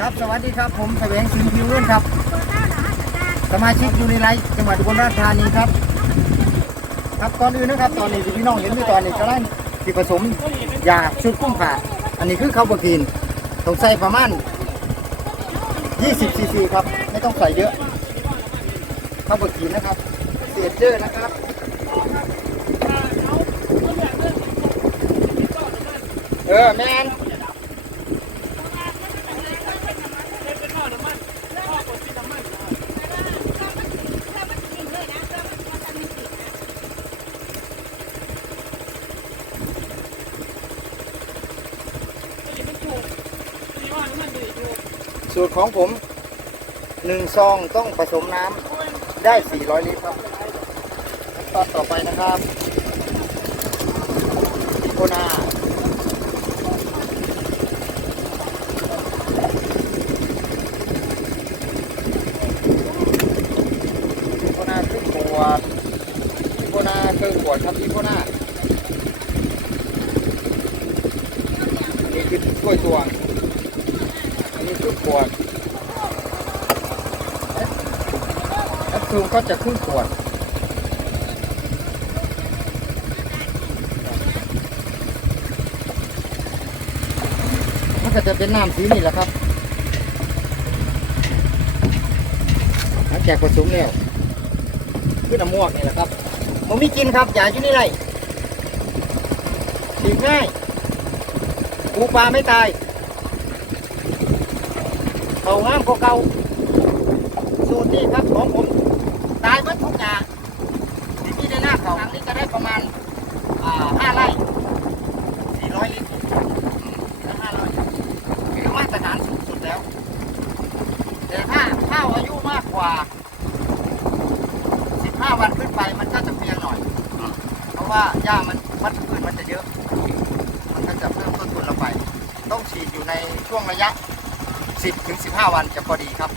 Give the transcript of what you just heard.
ครับสวัสดีครับผมแสวงสิงห์พิวเล่นครับ สมาชิกอยู่ในไลฟ์จังหวัดอุบลราชธานีครับ ครับก่อนอื่นนะครับตอนนี้ที่พี่น้องเห็นอยู่ตอนนี้กำลังที่ผสมยาชุดกุ้งขาอันนี้คือข้าวบกินต้องใส่ประมาณ20ซีซีครับ ไม่ต้องใส่เยอะข้าวบกินนะครับเสียเจอร์นะครับเออแมน สูตรของผมหนึ่งซองต้องผสมน้ำได้ 400 ลิตรครับขั้นตอนต่อไปนะครับโคนาโคนาครึ่งขวดโคนาครึ่งขวดครับพี่โคนาอันนี้คือกล้วยตวง อันนี้ครึ่งขวดแอปซูมก็จะครึ่งขวดมันก็จะเป็นน้ำสีนี่แหละครับหลังจากผสมแล้วคือน้ำมวกนี่แหละครับมันมีกินครับอย่าอยู่นี่ไรฉีดง่ายปูปลาไม่ตาย เขางามกว่าเก่าสูตรนี้ครับของผมตายหมัดทุกอย่างที่มีในหน้าเขาครั้งนี้จะได้ประมาณอ่าห้าไร่สี่ร้อยลิตรแล้วห้าร้อยคือมาตรฐานสูงสุดแล้ว แต่ถ้าข้าวอายุมากกว่าสิบห้าวันขึ้นไปมันก็จะเพียงหน่อย เพราะว่าหญ้ามันวัชพืชมันจะเยอะ มันก็จะเพิ่มต้นทุนเราไป ต้องฉีดอยู่ในช่วงระยะ 10ถึง15 วันจะพอดีครับ